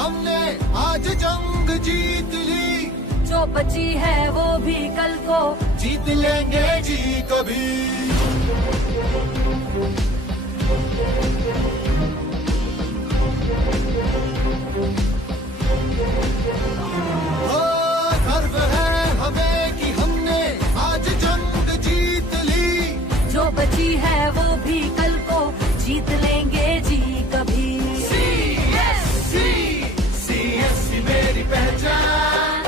हमने आज जंग जीत ली, जो बची है वो भी कल को जीत लेंगे जी कभी। गर्व है हमें कि हमने आज जंग जीत ली, जो बची है वो भी कल को जीत लेंगे जी कभी। CSC मेरी पहचान,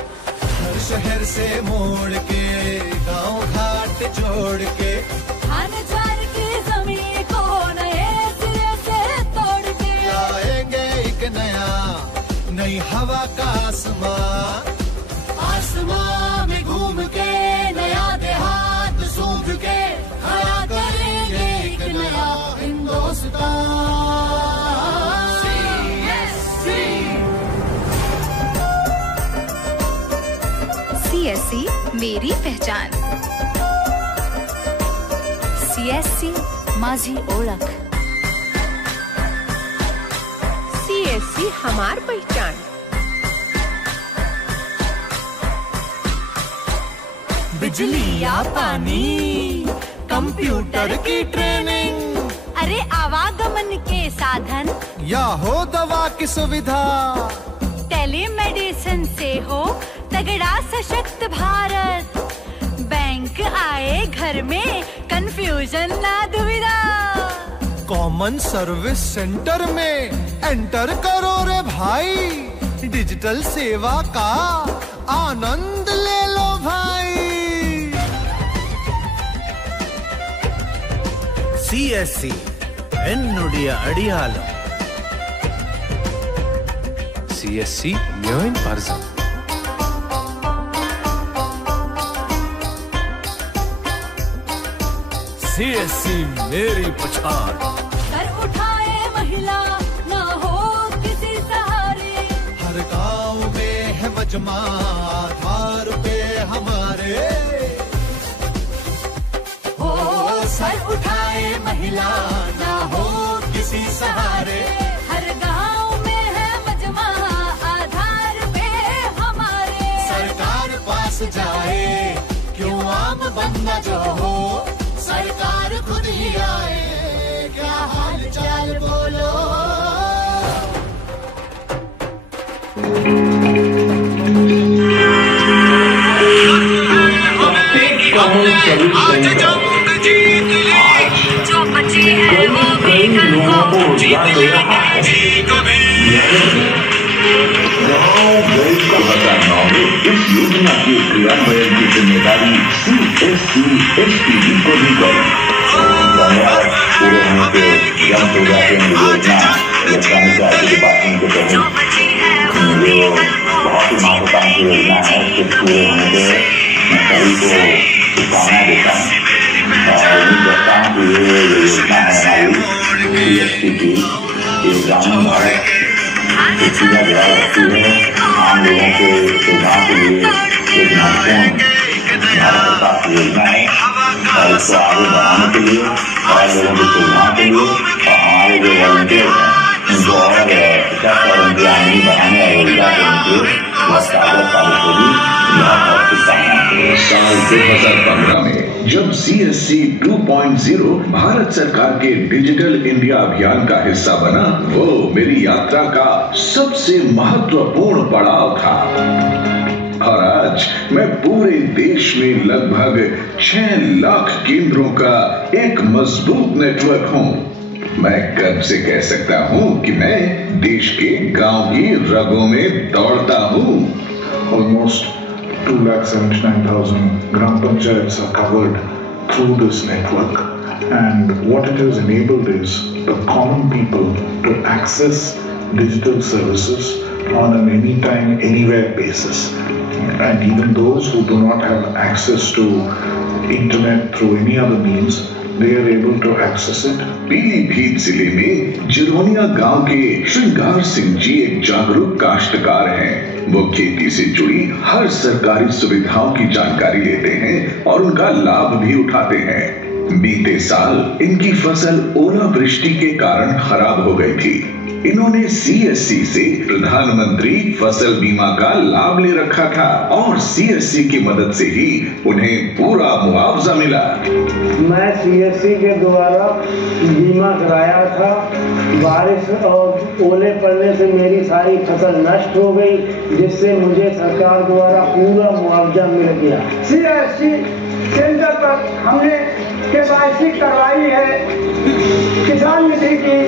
हर शहर से मोड़ के गांव घाट जोड़ के, खान झार की जमीन को नए सिरे से तोड़ के आएंगे एक नई हवा का आसमां, आसमां में घूम के नया देहात सूंघ के खड़ा करेंगे एक नया हिंदुस्तान। CSC मेरी पहचान। CSC माझी ओळख। CSC हमार पहचान। बिजली या पानी, कंप्यूटर की ट्रेनिंग, अरे आवागमन के साधन या हो दवा की सुविधा, टेलीमेडिसिन से हो तगड़ा सशक्त भारत, बैंक आए घर में कंफ्यूजन ना दुविधा, कॉमन सर्विस सेंटर में एंटर करो रे भाई, डिजिटल सेवा का आनंद ले लो भाई। CSC എന്നുടിയ അടിയാളം। CSC Mjöin Parza। CSC मेरी पहचान। सर उठाए महिला ना हो किसी सहारे, हर गांव में है मजमा आधार पे हमारे, हो सर उठाए महिला ना हो किसी सहारे, हर गांव में है मजमा आधार पे हमारे, सरकार पास जाए क्यों आम बंदा जो हो, सरकार खुद ही आए, क्या हाल चाल बोलो। आज जंग जीत ली, जो बची है वो भी कल को जीत लेंगे जी कभी। इस योजना के क्रियान्वयन की जिम्मेदारी CSC SPD को दी गई। पूरे होने पे जंग हो जाते हैं योजना इलेक्ट्रॉनिक आईटी डिपार्टमेंट के तहत जो बहुत ही महत्वपूर्ण योजना है, उसके पूरे होने पे मैं सभी को शुभकामनाएं देता हूँ और उम्मीद करता हूँ कि ये योजना है हमारी CSC की, ये ग्रामीण भारत सीधा जुड़ा रखती है, आम लोगों के सुविधाओं के लिए एक महत्वपूर्ण भारत सरकार की योजना है और इसको आगे बढ़ाने के लिए और लोगों की सुविधाओं के लिए और हमारे जो वॉलंटियर हैं उनको और सशक्त और उनकी आमदनी बढ़ाने और रोजगार देने के लिए बहुत कारगर साबित होगी। बहुत शुभकामनाएं। साल 2015 में जब CSC 2.0 भारत सरकार के डिजिटल इंडिया अभियान का हिस्सा बना, वो मेरी यात्रा का सबसे महत्वपूर्ण पड़ाव था और आज मैं पूरे देश में लगभग 6 लाख केंद्रों का एक मजबूत नेटवर्क हूँ। मैं गर्व से कह सकता हूँ कि मैं देश के गांव की रगों में दौड़ता हूँ। Almost 2,79,000 Gram Panchayats are covered through this network, and what it has enabled is the common people to access digital services on an anytime, anywhere basis. And even those who do not have access to internet through any other means, they are able to access it. Pilibhit जिले में जिरोनिया गांव के श्रृंगार सिंह जी एक जागरूक काश्तकार हैं। वो खेती से जुड़ी हर सरकारी सुविधाओं की जानकारी लेते हैं और उनका लाभ भी उठाते हैं। बीते साल इनकी फसल ओलावृष्टि के कारण खराब हो गई थी। इन्होंने CSC से प्रधानमंत्री फसल बीमा का लाभ ले रखा था और CSC की मदद से ही उन्हें पूरा मुआवजा मिला। मैं CSC के द्वारा बीमा कराया था। बारिश और ओले पड़ने से मेरी सारी फसल नष्ट हो गई, जिससे मुझे सरकार द्वारा पूरा मुआवजा मिल गया। CSC सेंटर पर हमने KYC करवाई है किसान निधि की,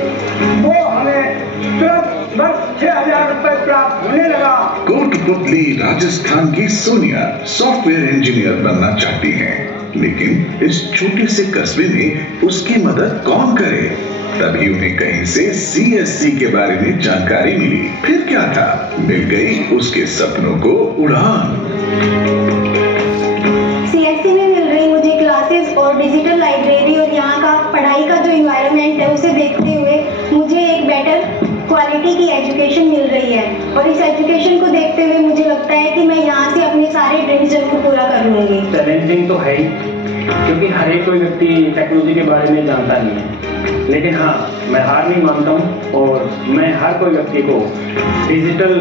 वो हमें तुरंत बस 6,000 रुपए प्राप्त होने लगा। कोटपुतली राजस्थान की सोनिया सॉफ्टवेयर इंजीनियर बनना चाहती हैं, लेकिन इस छोटे से कस्बे में उसकी मदद कौन करे? तभी उन्हें कहीं से CSC के बारे में जानकारी मिली। फिर क्या था, मिल गई उसके सपनों को उड़ान। CSC में मिल रही मुझे क्लासेस और डिजिटल लाइब्रेरी और यहाँ का पढ़ाई का जो एनवायरनमेंट है उसे देखते हुए मुझे एक बेटर क्वालिटी की एजुकेशन मिल रही है, और इस एजुकेशन को देखते हुए मुझे लगता है कि मैं यहाँ से अपने सारे ड्रीम्स जरूर पूरा कर लूंगी। चैलेंजिंग तो है ही, क्योंकि हर एक कोई व्यक्ति टेक्नोलॉजी के बारे में जानता नहीं है, लेकिन हाँ, मैं हार नहीं मानता हूँ और मैं हर कोई व्यक्ति को डिजिटल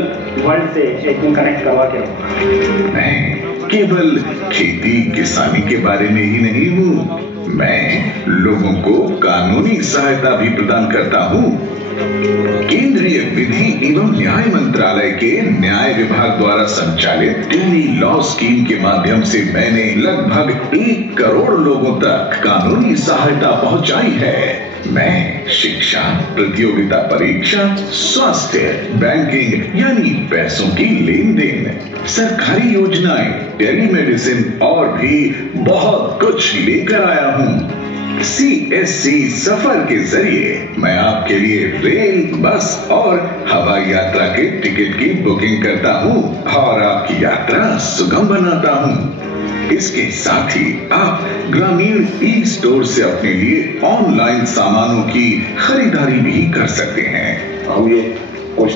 वर्ल्ड से एक दिन कनेक्ट करवा के रखूंगा। मैं केवल खेती किसानी के बारे में ही नहीं हूँ, मैं लोगों को कानूनी सहायता भी प्रदान करता हूँ। केंद्रीय विधि एवं न्याय मंत्रालय के न्याय विभाग द्वारा संचालित टेली लॉ स्कीम के माध्यम से मैंने लगभग 1 करोड़ लोगों तक कानूनी सहायता पहुंचाई है। मैं शिक्षा, प्रतियोगिता परीक्षा, स्वास्थ्य, बैंकिंग यानी पैसों की लेन देन, सरकारी योजनाएं, टेलीमेडिसिन और भी बहुत कुछ लेकर आया हूँ। CSC सफर के जरिए मैं आपके लिए रेल, बस और हवाई यात्रा के टिकट की बुकिंग करता हूँ और आपकी यात्रा सुगम बनाता हूँ। इसके साथ ही आप ग्रामीण ई-स्टोर से अपने लिए ऑनलाइन सामानों की खरीदारी भी कर सकते हैं। हम ये कुछ